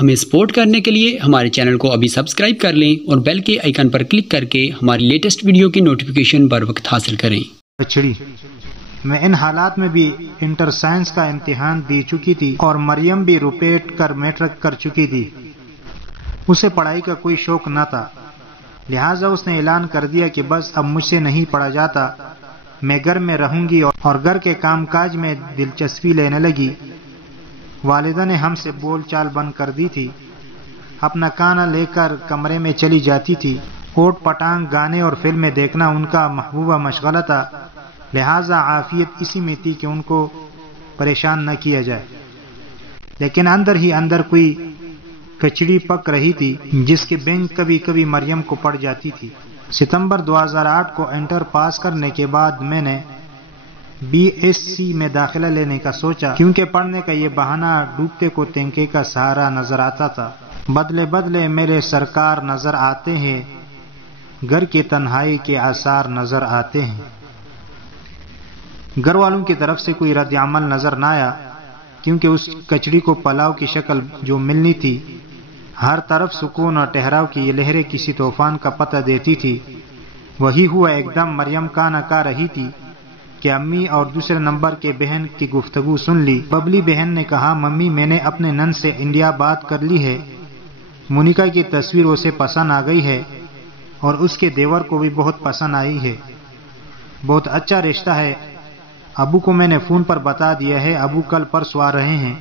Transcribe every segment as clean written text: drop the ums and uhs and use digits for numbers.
ہمیں سپورٹ کرنے کے لیے ہمارے چینل کو ابھی سبسکرائب کر لیں اور بیل کے آئیکن پر کلک کر کے ہماری لیٹسٹ ویڈیو کی نوٹیفیکیشن بر وقت حاصل کریں۔ میں ان حالات میں بھی انٹر سائنس کا امتحان دی چکی تھی اور مریم بھی روپیٹ کر میٹرک کر چکی تھی۔ اسے پڑھائی کا کوئی شوق نہ تھا، لہٰذا اس نے اعلان کر دیا کہ بس اب مجھ سے نہیں پڑھا جاتا، میں گھر میں رہوں گی اور گھر کے کام کاج میں دلچسپی لینے لگی۔ والدہ نے ہم سے بول چال بند کر دی تھی، اپنا کانا لے کر کمرے میں چلی جاتی تھی۔ اوٹ پٹانگ گانے اور فلمیں دیکھنا ان کا محبوبہ مشغلہ تھا، لہٰذا عافیت اسی میں تھی کہ ان کو پریشان نہ کیا جائے، لیکن اندر ہی اندر کوئی کچڑی پک رہی تھی جس کے بینگ کبھی کبھی مریم کو پڑ جاتی تھی۔ ستمبر 2008 کو انٹر پاس کرنے کے بعد میں نے BSc میں داخلہ لینے کا سوچا، کیونکہ پڑھنے کا یہ بہانہ ڈوبتے کو تینکے کا سہارا نظر آتا تھا۔ بدلے بدلے میرے سرکار نظر آتے ہیں، گھر کی تنہائی کے آثار نظر آتے ہیں۔ گھر والوں کی طرف سے کوئی رد عمل نظر نہ آیا، کیونکہ اس کچڑی کو پلاؤ کی شکل جو ملنی تھی، ہر طرف سکون اور ٹہراؤ کی یہ لہریں کسی طوفان کا پتہ دیتی تھی۔ وہی ہوا ایک دم مریم کانا کہہ رہی تھی کہ امی اور دوسرے نمبر کے بہن کی گفتگو سن لی۔ ببلی بہن نے کہا، ممی میں نے اپنے نند سے انڈیا بات کر لی ہے، مونیکا کی تصویر اسے پسند آ گئی ہے اور اس کے دیور کو بھی بہت پسند آئی ہے، بہت اچھا رشتہ ہے۔ ابو کو میں نے فون پر بتا دیا ہے، ابو کل پرسوں آ رہے ہیں۔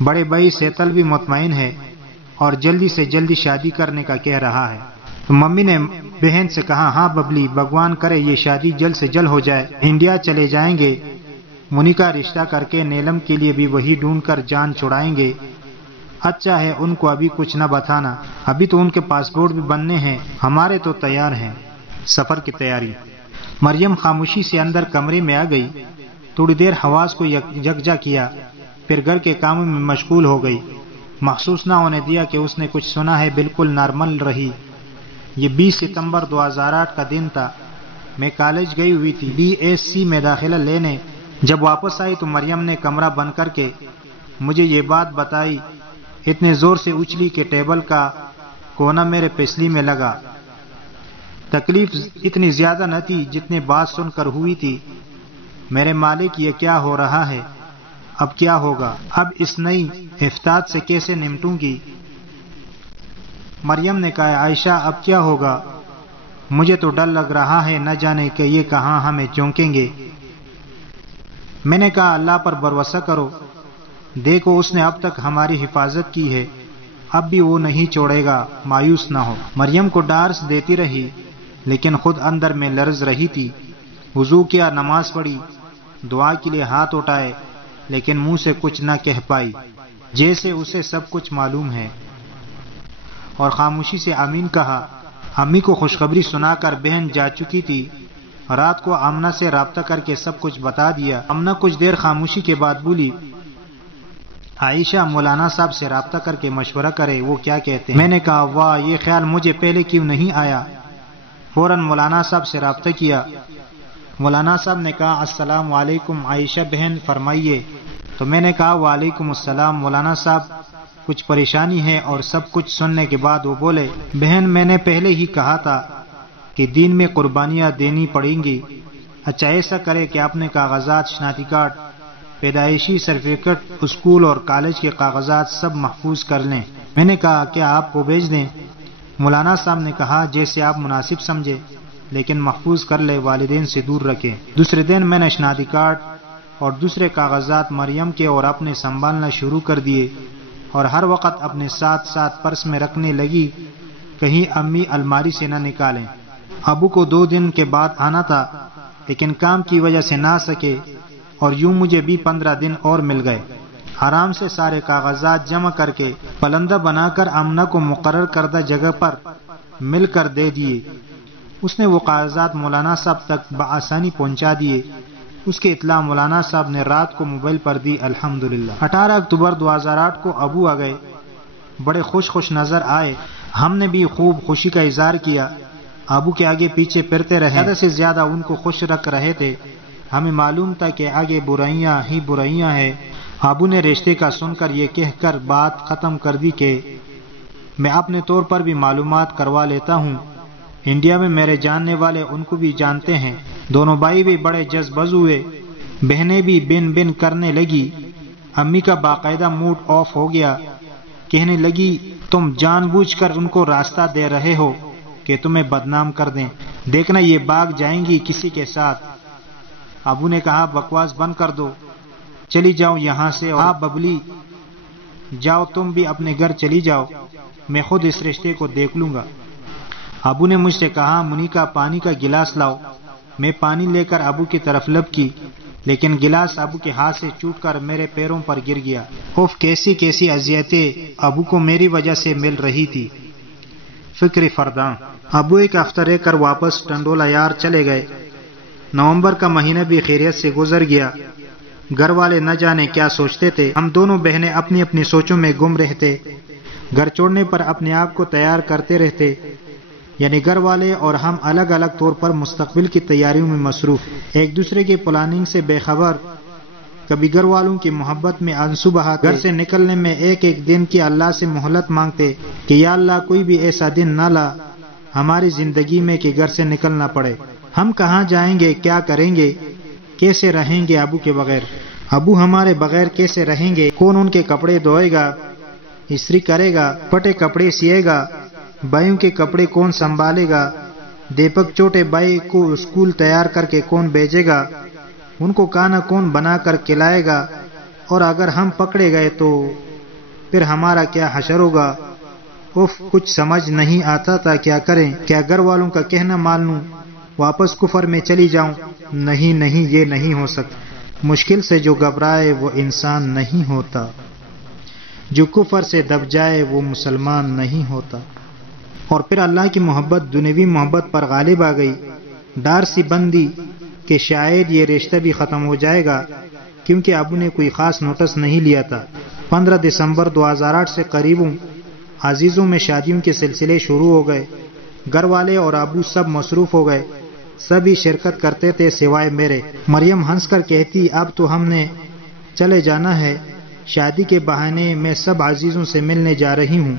بڑے بھائی سیتل بھی مطمئن ہے اور جلدی سے جلدی شادی کرنے کا کہہ رہا ہے۔ تو ممی نے بہن سے کہا، ہاں ببلی، بھگوان کرے یہ شادی جلد سے جلد ہو جائے، انڈیا چلے جائیں گے، مونیکا رشتہ کر کے نیلم کے لیے بھی وہی ڈھونڈ کر جان چھڑائیں گے۔ اچھا ہے ان کو ابھی کچھ نہ بتانا، ابھی تو ان کے پاسپورٹ بھی بننے ہیں، ہمارے تو تیار ہیں۔ سفر کی تیاری۔ مریم خاموشی سے اندر کمرے میں آ گئی، تھوڑی دیر حواس کو یکجا کیا، پھر گھر کے کاموں میں مشغول ہو گئی۔ محسوس نہ ہونے دیا کہ اس نے کچھ سنا ہے، بالکل نارمل رہی۔ یہ 20 ستمبر 2008 کا دن تھا، میں کالج گئی ہوئی تھی BSc میں داخلہ لینے۔ جب واپس آئی تو مریم نے کمرہ بند کر کے مجھے یہ بات بتائی، اتنے زور سے اچھلی کہ ٹیبل کا کونا میرے پسلی میں لگا۔ تکلیف اتنی زیادہ نہ تھی جتنی بات سن کر ہوئی تھی۔ میرے مالک، یہ کیا ہو رہا ہے؟ اب کیا ہوگا؟ اب اس نئی افتاد سے کیسے نمٹوں گی؟ مریم نے کہا، عائشہ اب کیا ہوگا؟ مجھے تو ڈر لگ رہا ہے، نہ جانے کہ یہ کہاں ہمیں چونکیں گے۔ میں نے کہا، اللہ پر بھروسہ کرو، دیکھو اس نے اب تک ہماری حفاظت کی ہے، اب بھی وہ نہیں چھوڑے گا، مایوس نہ ہو۔ مریم کو ڈارس دیتی رہی، لیکن خود اندر میں لرز رہی تھی۔ وضو کیا، نماز پڑھی، دعا کے لیے ہاتھ اٹھائے، لیکن منہ سے کچھ نہ کہہ پائی، جیسے اسے سب کچھ معلوم ہے، اور خاموشی سے آمین کہا۔ امی کو خوشخبری سنا کر بہن جا چکی تھی، رات کو آمنہ سے رابطہ کر کے سب کچھ بتا دیا۔ آمنہ کچھ دیر خاموشی کے بعد بولی، عائشہ مولانا صاحب سے رابطہ کر کے مشورہ کرے، وہ کیا کہتے ہیں؟ میں نے کہا، واہ، یہ خیال مجھے پہلے کیوں نہیں آیا؟ فوراً مولانا صاحب سے رابطہ کیا۔ مولانا صاحب نے کہا، السلام علیکم عائشہ بہن، فرمائیے۔ تو میں نے کہا، وعلیکم السلام مولانا صاحب، کچھ پریشانی ہے؟ اور سب کچھ سننے کے بعد وہ بولے، بہن میں نے پہلے ہی کہا تھا کہ دین میں قربانیاں دینی پڑیں گی۔ اچھا ایسا کرے کہ اپنے کاغذات، شناختی کارڈ، پیدائشی سرٹیفکیٹ، اسکول اور کالج کے کاغذات سب محفوظ کر لیں۔ میں نے کہا، کیا آپ کو بھیج دیں؟ مولانا صاحب نے کہا، جیسے آپ مناسب سمجھے، لیکن محفوظ کر لے، والدین سے دور رکھیں۔ دوسرے دن میں نے شناختی کارڈ اور دوسرے کاغذات مریم کے اور اپنے سنبھالنا شروع کر دیے، اور ہر وقت اپنے ساتھ پرس میں رکھنے لگی، کہیں امی الماری سے نہ نکالیں۔ ابو کو 2 دن کے بعد آنا تھا، لیکن کام کی وجہ سے نہ آ سکے، اور یوں مجھے بھی 15 دن اور مل گئے۔ آرام سے سارے کاغذات جمع کر کے پلندہ بنا کر آمنہ کو مقرر کردہ جگہ پر مل کر دے دیے۔ اس نے وہ کاغذات مولانا صاحب تک بآسانی پہنچا دیے۔ اس کی اطلاع مولانا صاحب نے رات کو موبائل پر دی۔ الحمدللہ 18 اکتوبر 2008 کو ابو آ گئے، بڑے خوش نظر آئے۔ ہم نے بھی خوب خوشی کا اظہار کیا، ابو کے آگے پیچھے پھرتے رہے، زیادہ سے زیادہ ان کو خوش رکھ رہے تھے۔ ہمیں معلوم تھا کہ آگے برائیاں ہی برائیاں ہیں، ابو نے رشتے کا سن کر یہ کہہ کر بات ختم کر دی کہ میں اپنے طور پر بھی معلومات کروا لیتا ہوں، انڈیا میں میرے جاننے والے ان کو بھی جانتے ہیں۔ دونوں بھائی بھی بڑے جذبز ہوئے، بہنیں بھی بن بن کرنے لگی۔ امی کا باقاعدہ موڈ آف ہو گیا، کہنے لگی تم جان بوجھ کر ان کو راستہ دے رہے ہو کہ تمہیں بدنام کر دیں، دیکھنا یہ بھاگ جائیں گی کسی کے ساتھ۔ ابو نے کہا بکواس بند کر دو، چلی جاؤ یہاں سے، اور آپ ببلی جاؤ، تم بھی اپنے گھر چلی جاؤ، میں خود اس رشتے کو دیکھ لوں گا۔ ابو نے مجھ سے کہا منیکا پانی کا گلاس لاؤ۔ میں پانی لے کر ابو کی طرف لب کی، لیکن گلاس ابو کے ہاتھ سے ٹوٹ کر میرے پیروں پر گر گیا۔ اوف، کیسی کیسی اذیتیں ابو کو میری وجہ سے مل رہی تھی۔ فکر فرداں ابو ایک ہفتہ رہ کر واپس ٹنڈولا یار چلے گئے۔ نومبر کا مہینہ بھی خیریت سے گزر گیا۔ گھر والے نہ جانے کیا سوچتے تھے، ہم دونوں بہنیں اپنی اپنی سوچوں میں گم رہتے، گھر چھوڑنے پر اپنے آپ کو تیار کرتے رہتے، یعنی گھر والے اور ہم الگ الگ طور پر مستقبل کی تیاریوں میں مصروف، ایک دوسرے کے پلاننگ سے بے خبر۔ کبھی گھر والوں کی محبت میں آنسو بہاتے، گھر سے نکلنے میں ایک ایک دن کی اللہ سے مہلت مانگتے کہ یا اللہ کوئی بھی ایسا دن نہ لا ہماری زندگی میں کہ گھر سے نکلنا پڑے۔ ہم کہاں جائیں گے، کیا کریں گے، کیسے رہیں گے ابو کے بغیر، ابو ہمارے بغیر کیسے رہیں گے، کون ان کے کپڑے دھوئے گا، استری کرے گا، پھٹے کپڑے سیے گا، بھائیوں کے کپڑے کون سنبھالے گا، دیپک چھوٹے بھائی کو اسکول تیار کر کے کون بھیجے گا، ان کو کھانا کون بنا کر کھلائے گا، اور اگر ہم پکڑے گئے تو پھر ہمارا کیا حشر ہوگا۔ اف، کچھ سمجھ نہیں آتا تھا کیا کریں، کیا گھر والوں کا کہنا مان لوں، واپس کفر میں چلی جاؤں؟ نہیں نہیں، یہ نہیں ہو سکتا۔ مشکل سے جو گھبرائے وہ انسان نہیں ہوتا، جو کفر سے دب جائے وہ مسلمان نہیں ہوتا۔ اور پھر اللہ کی محبت دنیوی محبت پر غالب آ گئی، ڈار سی بندی کہ شاید یہ رشتہ بھی ختم ہو جائے گا، کیونکہ ابو نے کوئی خاص نوٹس نہیں لیا تھا۔ 15 دسمبر 2008 سے قریبوں عزیزوں میں شادیوں کے سلسلے شروع ہو گئے، گھر والے اور ابو سب مصروف ہو گئے، سبھی شرکت کرتے تھے سوائے میرے۔ مریم ہنس کر کہتی اب تو ہم نے چلے جانا ہے، شادی کے بہانے میں سب عزیزوں سے ملنے جا رہی ہوں۔